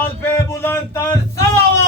जलाल पे बुलंदतर सलावत।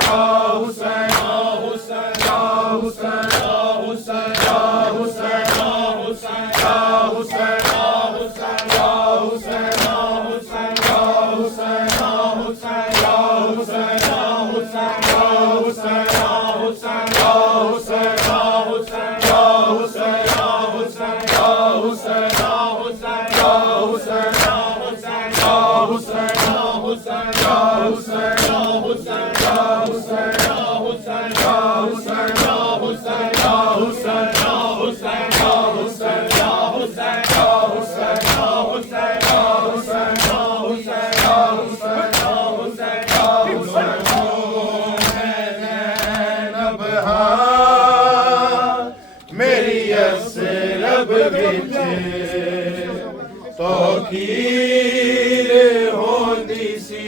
लोगों में ज़ैनब हाँ मेरी असरब विच तौकीर होंदी सी।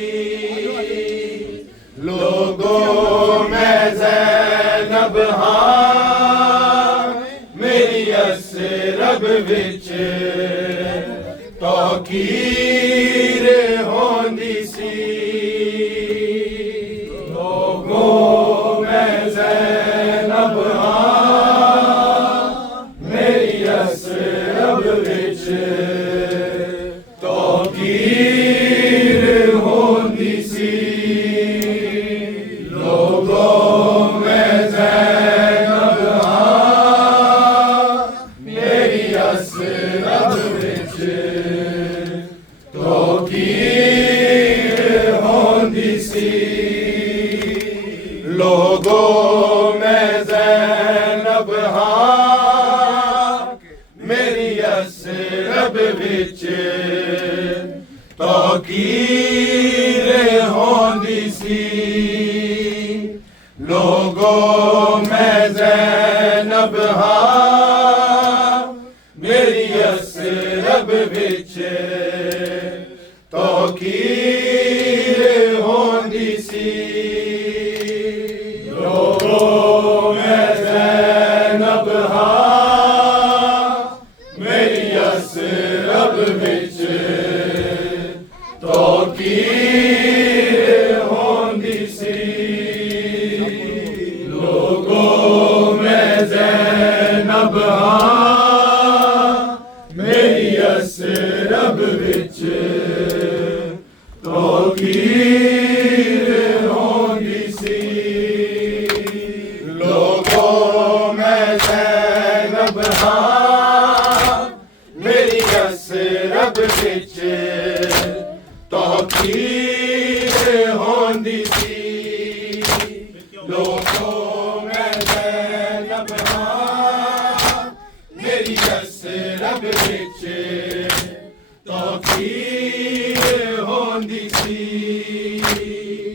लोगों में ज़ैनब हाँ मेरी असरब विच तौकीर होंदी सी। लोगों में ज़ैनब हाँ मेरी असरब विच तौकीर होंदी सी। लोगों में ज़ैनब हाँ मेरी असरब विच तौकीर होंदी सी। लोगों में ज़ैनब हाँ मेरी असरब विच तौकीर होंदी सी। लोगों में ज़ैनब हाँ मेरी असरब विच तौकीर होंदी सी। लोगों में ज़ैनब हाँ मेरी असरब विच तौकीर होंदी सी। लोगों में ज़ैनब हाँ मेरी असरब विच तौकीर होंदी सी।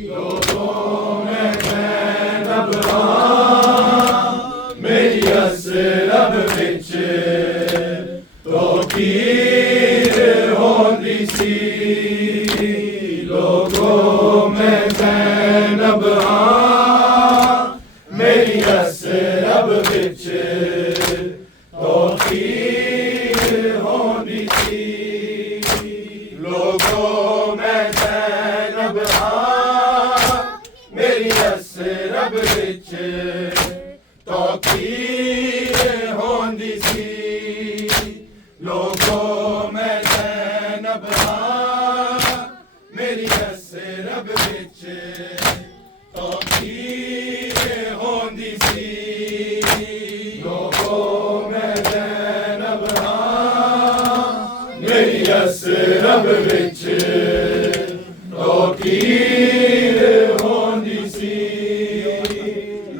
लोगों में ज़ैनब हाँ मेरी असरब विच तौकीर होंदी सी। लोगों में ज़ैनब विच तौकीर होंदी सी लोगों मैं ज़ैनब हां मेरी यसरब विच तौकीर होंदी सी लोगों मैं ज़ैनब हां मेरी यसरब विच तौकीर होंदी सी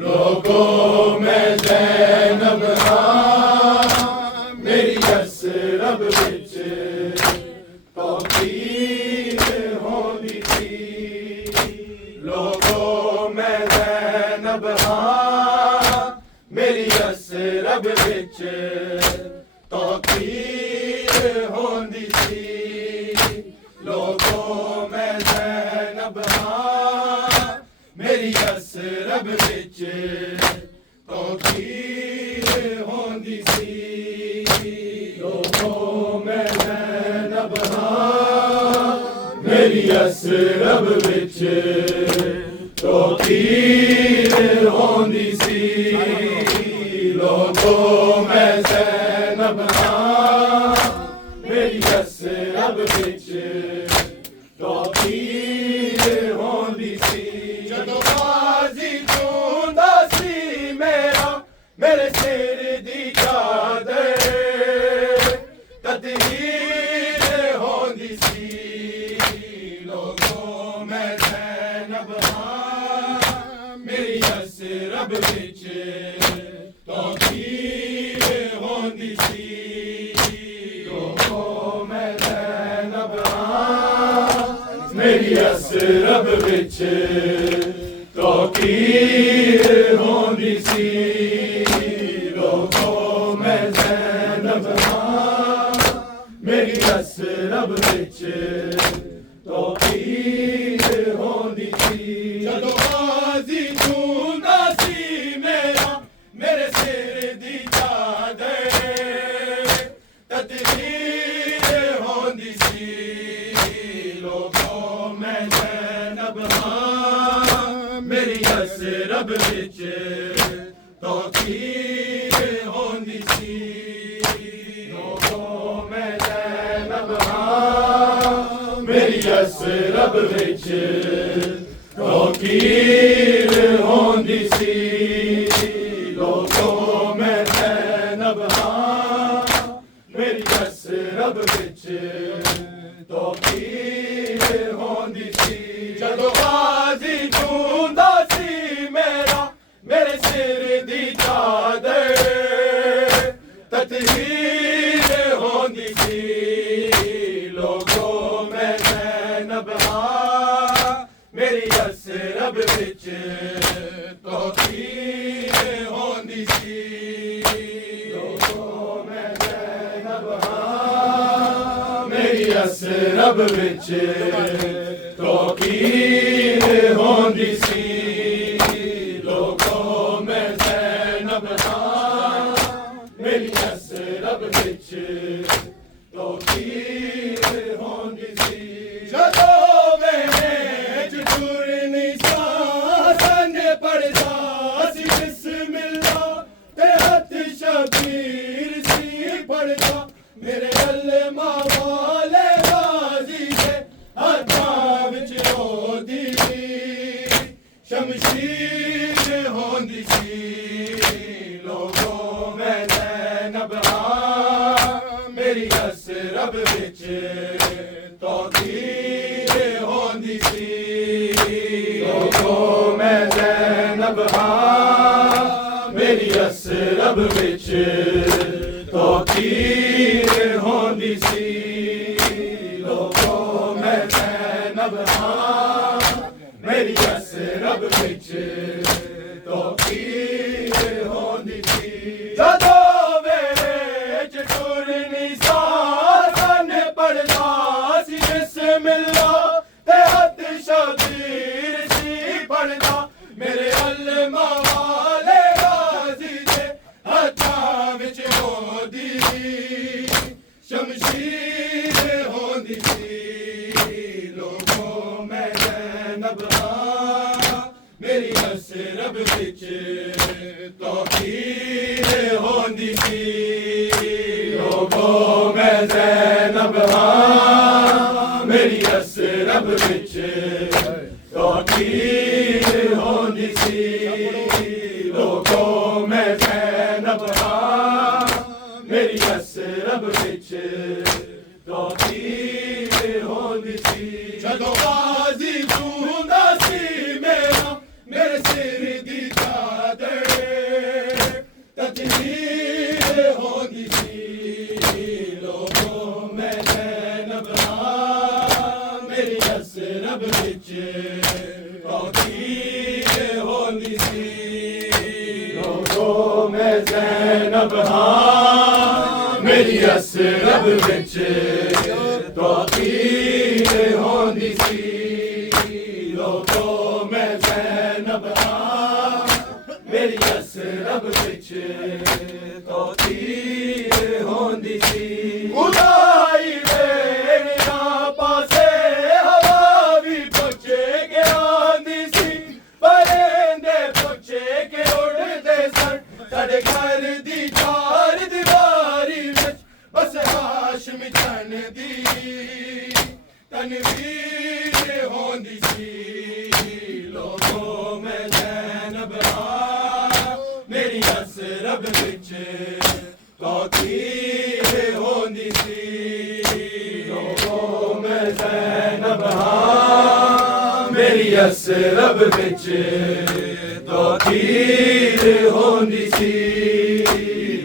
लोगों मैं ज़ैनब हां मेरी यसरब विच तौकीर होंदी सी लोगों मैं ज़ैनब हां मेरी यसरब विच तौकीर होंदी सी लोगों मैं ज़ैनब हां मेरी यसरब विच तौकीर होंदी सी लोगों मैं ज़ैनब हां मेरी यसरब विच तौकीर होंदी सी लोगों मैं ज़ैनब हां मेरी यसरब विच तौकीर होंदी सी जदों गाज़ी चूंदा सी मेरा मेरे सिर दी चादर तदहीर होंदी सी लोगों मैं ज़ैनब हां मेरी यसरब विच तौकीर होंदी सी लोगों मैं ज़ैनब हां मेरी यसरब विच तौकीर होंदी सी लोगों मैं ज़ैनब हां मेरी यसरब विच तौकीर होंदी सी जदों गाज़ी चूंदा सी मेरा मेरे सिर दी चादर तदहीर होंदी सी लोगों मैं ज़ैनब हां मेरी यसरब विच तौकीर होंदी सी लोगों मैं ज़ैनब हां मेरी यसरब विच तौकीर होंदी सी लोगों मैं ज़ैनब हां मेरी यसरब विच तौकीर होंदी सी जदों गाज़ी चूंदा सी मेरा मेरे सिर दी चादर तदहीर होंदी सी लोगों मैं ज़ैनब हां मेरी यसरब विच तौकीर होंदी सी लोगों मैं ज़ैनब हां मेरी यसरब विच तौकीर होंदी सी लोगों मैं ज़ैनब हां मेरी यसरब विच तौकीर होंदी सी जदों मैं जुर्नी सन पढ़दा सी बिस्मिल्लाह ते हथ शबीर सी पढ़दा मेरे अल्लामा वाले गाज़ी दे हत्थां विच होंदी शमशीर होंदी सी लोगों मैं ज़ैनब हां मेरी यसरब विच तौकीर होंदी सी लोगों मैं ज़ैनब हां मेरी यसरब विच तौकीर होंदी सी लोगों मैं ज़ैनब हां मेरी यसरब विच तौकीर होंदी सी जदों विच टुरनी सन पढ़दा सी बिस्मिल्लाह ते हथ शबीर सी पढ़दा मेरे अल्लामा वाले गाज़ी दे हत्थां विच होंदी शमशीर होंदी सी लोगों मैं ज़ैनब हां मेरी असरब विच तौहीद होंदी सी लोगों मैं ज़ैनब हाँ मेरी असरब विच तौहीद होंदी सी लोगों मैं ज़ैनब हाँ मेरी असरब विच तौहीद होंदी सी जदों गाज़ी जूंदा सी मेरा मेरे सिर दी चादर तकदीर होंदी सी लोगों मैं ज़ैनब हाँ मेरी असरब विच तौहीद होंदी सी लोगों मैं ज़ैनब हाँ मेरी असरब विच तौहीद होंदी सी लोगों मैं ज़ैनब हाँ मेरी असरब विच तौहीद होंदी सी खुदाई मेरिया पासे हवा भी पुछे के आंदी सी परिंदे पुछे के उड़दे सन साडे घर दी चार दीवारी विच बस हाशमी तन दी तनवीर होंदी सी लोगों मैं ज़ैनब हाँ मेरी असरब विच तौहीद होंदी सी लोगों मैं ज़ैनब हाँ मेरी असरब विच तौहीद होंदी सी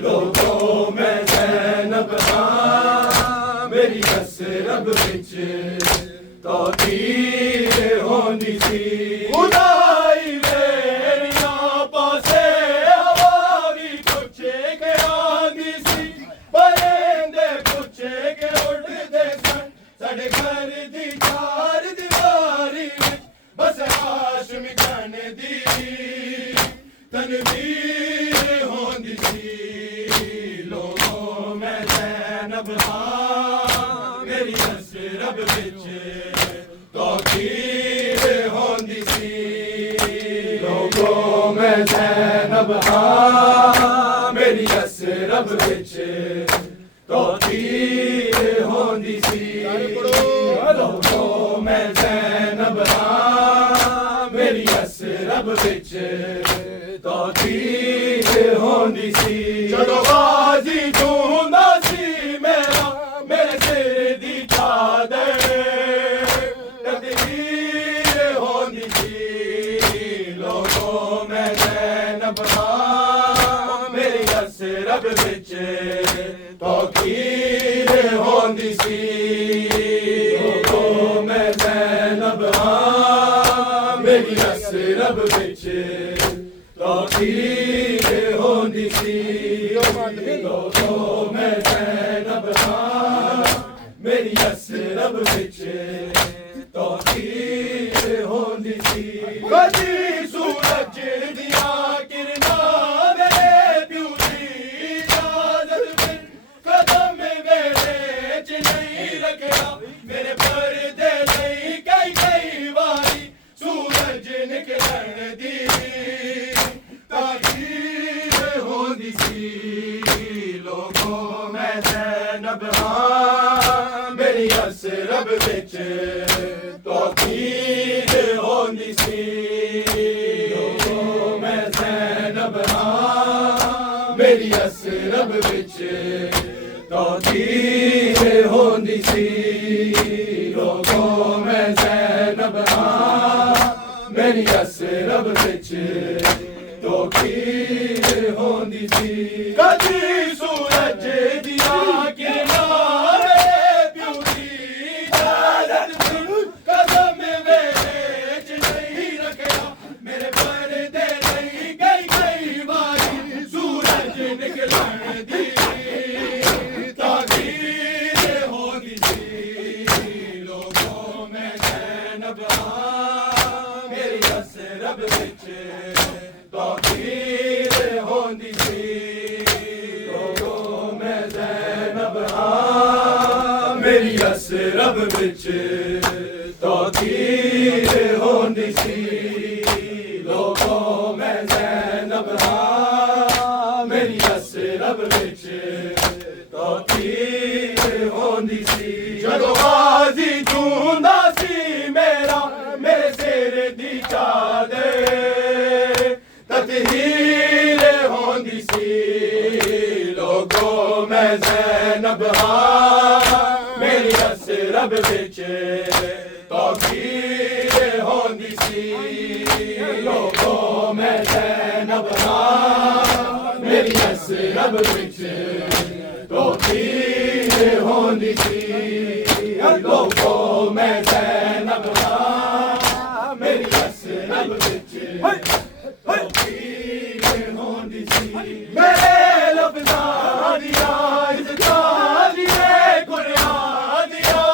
लोगों मैं ज़ैनब हाँ मेरी असरब विच तौहीद होंदी सी खुदाई मेरिया पासे हवा भी पुछे के आंदी सी परिंदे पुछे के उड़दे सन साडे घर दी चार दीवारी विच बस हाशमी तन दी तनवीर होंदी सी लोगों मैं ज़ैनब हाँ मेरी असरब विच तौहीद होंदी सी लोगों मैं ज़ैनब हाँ मेरी असरब विच तौहीद होंदी सी लोगों मैं ज़ैनब हाँ मेरी असरब विच तौहीद होंदी सी जदों गाज़ी जूंदा सी मेरा मेरे सिर दी चादर तकदीर होंदी सी लोगों मैं ज़ैनब हाँ मेरी असरब विच तौहीद होंदी सी लोगों मैं ज़ैनब हाँ मेरी असरब विच तौहीद होंदी सी लोगों मैं ज़ैनब हाँ मेरी असरब विच तौहीद होंदी सी कदी सूरज दिया किरणा मेरे प्यू दी इजाज़त बिन कदम मेरे च नहीं रखया मेरे पर्दे नहीं कई कई वारी सूरज निकलन दी तौहीद होंदी सी लोगों मैं ज़ैनब हाँ मेरी असरब विच तौहीद होंदी सी लोगों मैं ज़ैनब हाँ मेरी असरब विच तौहीद होंदी सी लोगों मैं ज़ैनब हाँ मेरी असरब विच तौहीद होंदी सी कदी सूरज दिया किरणा मेरे प्यू दी इजाज़त बिन कदम मेरे च नहीं रखया मेरे पर्दे नहीं कई कई वारी सूरज निकलन दी तौहीद होंदी सी लोगों मैं ज़ैनब हाँ मेरी असरब विच तौहीद होंदी सी लोगों मैं ज़ैनब हाँ मेरी असरब विच तौहीद होंदी सी। दी चादर ततहीर होंदी सी लोगों मैं ज़ैनब हां मेरी असरब विच तौकीर होंदी सी लोगों मैं ज़ैनब हां मेरी असरब विच तौकीर होंदी सी लोगों मैं ज़ैनब हां मेरी असरब विच तौकीर होंदी सी मेरे लफ्ज़ां दियां इज़्ज़तां दिए कुरान दियां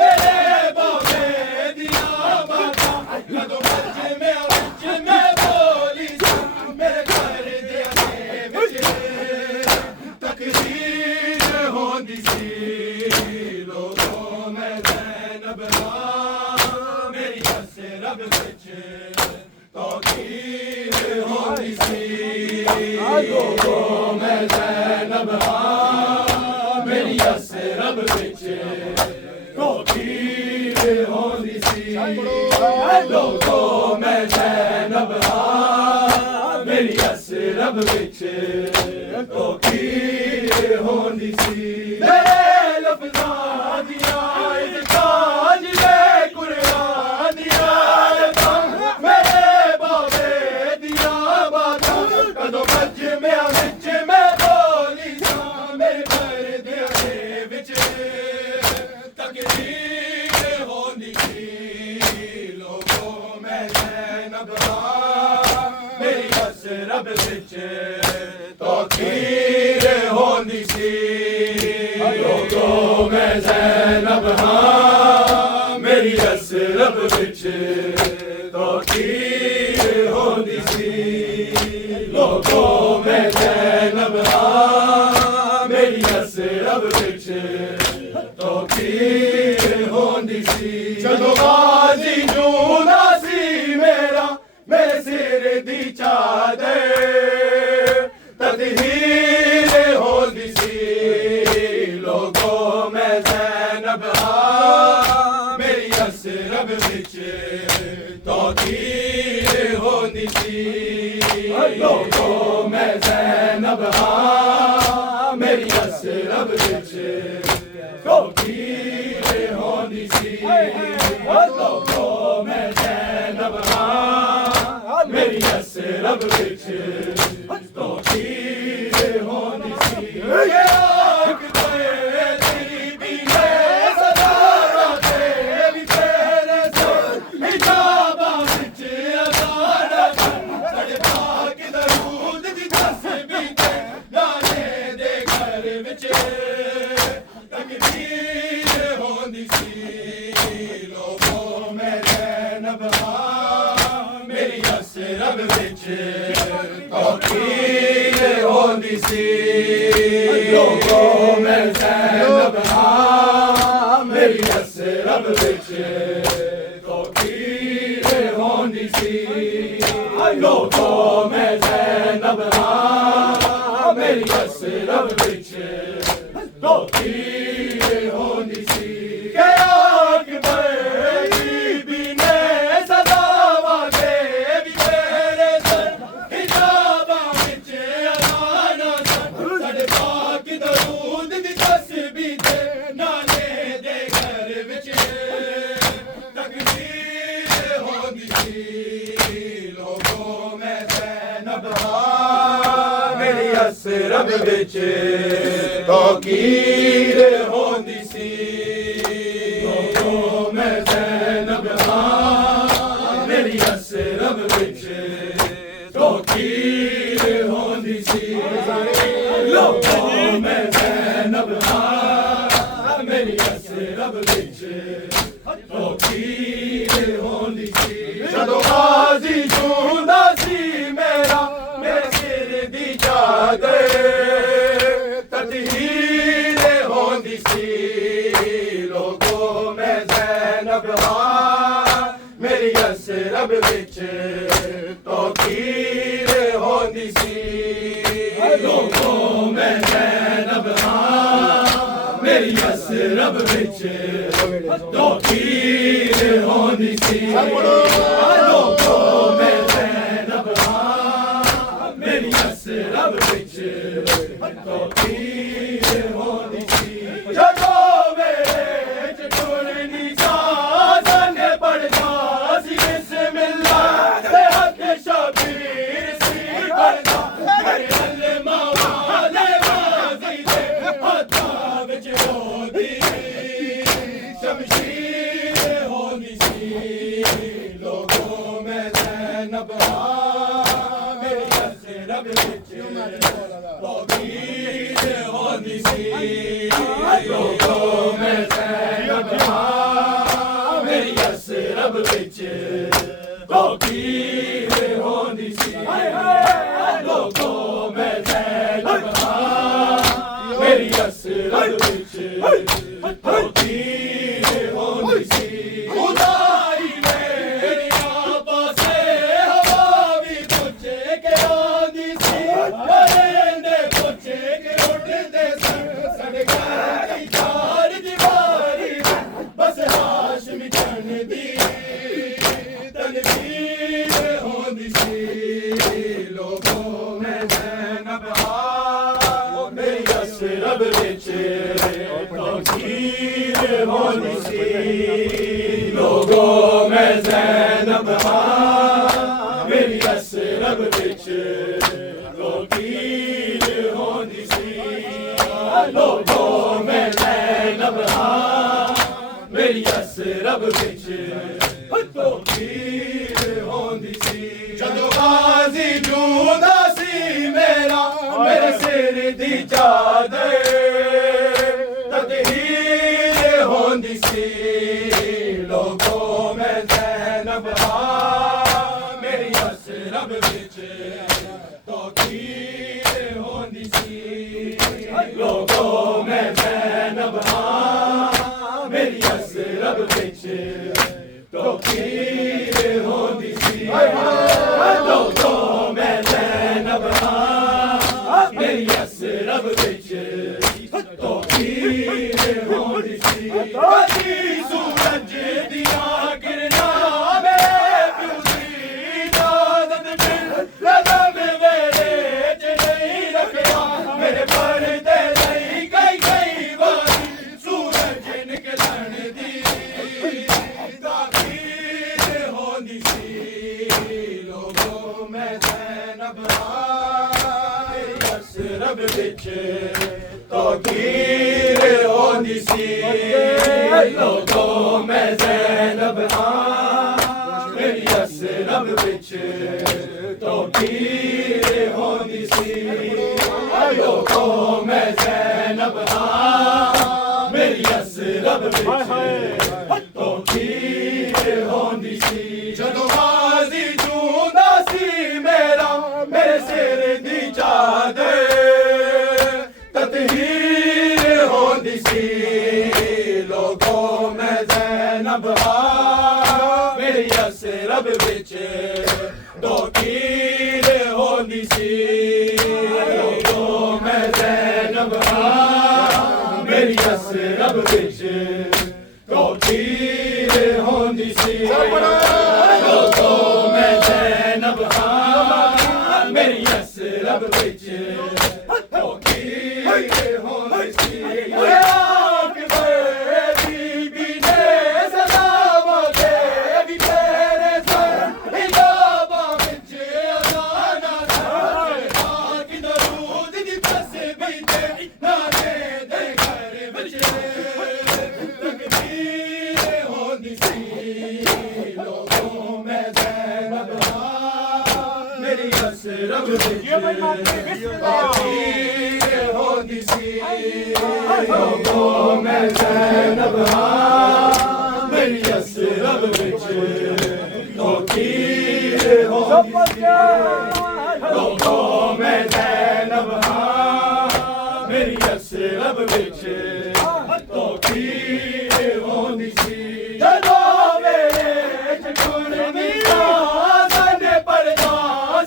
मेरे बाबे दियां बातां कदों मर्ज में बोली सा मेरे घर दे विच तकदीर होंदी सी लोगों मैं ज़ैनब हां मेरी असरब विच तौकीर होंदी सी लोगों मैं ज़ैनब हां मेरी असरब विच तौकीर होंदी सी लोगों मैं ज़ैनब हां मेरी असरब विच तौकीर होंदी सी मेरे लफ्ज़ां दियां इज़्ज़तां जिहे कुरान दियां मेरे बाबे दियां बातां कदों मर्ज में बोली सा मेरे घर दे विच तकदीर होंदी सी लोगों मैं ज़ैनब हां मेरी असरब विच तौकीर होंदी सी लोगों मैं ज़ैनब हां मेरी असरब विच तौकीर होंदी सी लोगों मैं ज़ैनब हां मेरी असरब विच तौकीर होंदी सी जदों गाज़ी जूंदा सी मेरा मेरे सिर दी चादर ततहीर होंदी सी लोगों मैं ज़ैनब हां मेरी असरब विच तौकीर होंदी सी लोगों मैं ज़ैनब हां मेरी असरब विच तौकीर होंदी सी लोगों मैं ज़ैनब हां मेरी असरब विच तौकीर होंदी सी तौकीर होंदी सी लोगों मैं ज़ैनब हां मेरी असरब विच तौकीर होंदी सी लोगों मैं ज़ैनब हां मेरी असरब विच तौकीर होंदी सी असरब विच तौकीर होंदी सी लोगों मैं ज़ैनब हां मेरी असरब विच तौकीर होंदी सी लोगों मैं ज़ैनब हां मेरी असरब विच तौकीर होंदी सी जदों गाज़ी जूंदा सी मेरा मेरे सिर दी चादर ततहीर होंदी सी लोगों मैं ज़ैनब हां मेरी असरब विच तौकीर होंदी सी लोगों मैं ज़ैनब हां मेरी असरब विच दो पीर होनी सी लोगों में ज़ैनब हाँ मेरी असरब विच दो पीर होनी सी जदों मेरे चटुरनी साज़न पढ़दा सी बिस्मिल्लाह ते हक शबीर सी पढ़दा मेरे अल्लामा वाले वाज़ी दे हत्था विच होदी शमशीर होनी सी लोगों में ज़ैनब हाँ मेरी असरब विच दो पीर होनी सी लोगों में ज़ैनब हाँ मेरी असरब विच दो पीर होनी सी लोगों में ज़ैनब हाँ मेरी असरब विच दो पीर होनी सी खुदाई मेरी आपा से हवा भी पूछे के आंदी सी परिंदे पूछे के उड़ते सन सड़की चार दीवारी बस हाशमी चन दी तनवीर होनी सी लोगों में ज़ैनब हाँ मेरी असरब विच तौकीर होनी सी लोगों में ज़ैनब हाँ मेरी असरब विच तौकीर होनी सी लोगों में ज़ैनब हाँ मेरी असरब विच तौकीर होनी सी जदों गाज़ी जूंदा सी मेरा मेरे सिर दी चादर तदहीर होनी सी लोगों में ज़ैनब हाँ मेरी असरब विच तौकीर होनी सी लोगों में ज़ैनब हाँ मेरी असरब विच तौकीर होनी सी लोगों में ज़ैनब हाँ मेरी असरब विच तौकीर होनी सी कदी सूरज दिया किरणा में प्यूसी इजाज़त बिन रज़म मेरे च नहीं रखदा मेरे पर्दे नहीं कई कई बारी सूरज निकलन दी ताकीर होनी सी लोगों में ज़ैनब हाँ मेरी असरब विच तौकीर होनी सी लोगों में ज़ैनब हाँ मेरी असरब विच तौकीर होनी सी लोगों में ज़ैनब हाँ मेरी असरब विच तौकीर होनी सी जदों गाज़ी जूंदा सी मेरा मेरे सिर दी चादर तदहीर होनी सी लोगों में ज़ैनब हाँ मेरी असरब विच तौकीर होनी सी लोगों में ज़ैनब हाँ मेरी असरब विच तौकीर होनी सी लोगों में ज़ैनब हाँ मेरी असरब विच तौकीर होनी सी बीबी ने सलामा दे भी तेरे सर हिजाबा विच अज़ाना की दरूद दी तस्बीह ते नारे दे घर विच तकबीर होनी सी लोगों में ज़ैनब हाँ मेरी असरब विच तौकीर होनी सी लोगों में ज़ैनब हाँ मेरी असरब विच तौकीर होनी सी लोगों में ज़ैनब हाँ मेरी असरब विच तौकीर होनी सी जदों मेरे चटुरनी साज़न पढ़दा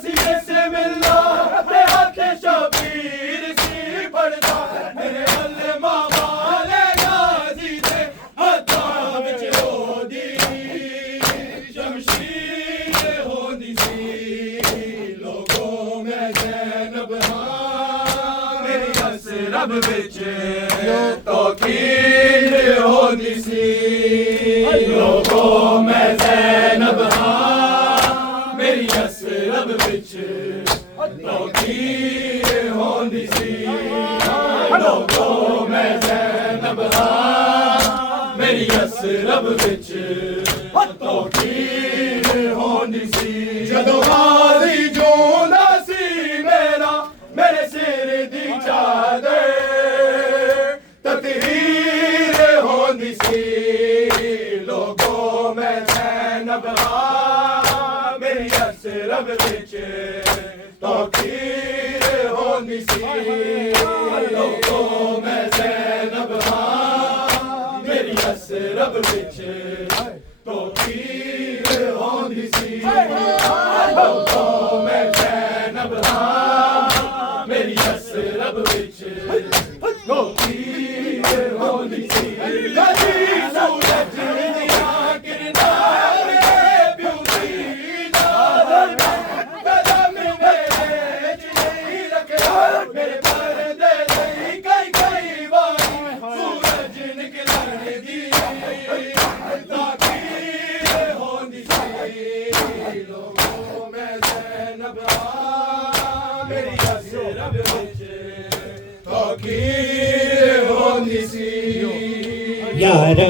सी बिस्मिल्लाह ते हक शबीर सी पढ़दा मेरे अल्लामा वाले गाज़ी दे ਵਿੱਚ तौकीर होती सी लोगों मैं ज़ैनब हाँ मेरी असरब विच तौकीर होती सी लोगों मैं ज़ैनब हाँ मेरी असरब विच तौकीर होती सी जदों गाज़ी जोंदा सी मेरा मेरे सिर दी चादर ततहीर होंदी सी लोगों मैं ज़ैनब हाँ मेरी असरब विच तौकीर होंदी सी लोगों मैं ज़ैनब हाँ मेरी असरब विच तौकीर होंदी सी लोगों मैं ज़ैनब हाँ मेरी असरब विच तौकीर होंदी सी कदी सूरज दियां किरनां प्यूती नाल कदम मेरे च नहीं रखया मेरे पर्दे नहीं कई कई वारी सूरज निकलन दी तौकीर होंदी सी लोगों मैं ज़ैनब हाँ मेरी असरब विच तौकीर होंदी सी यार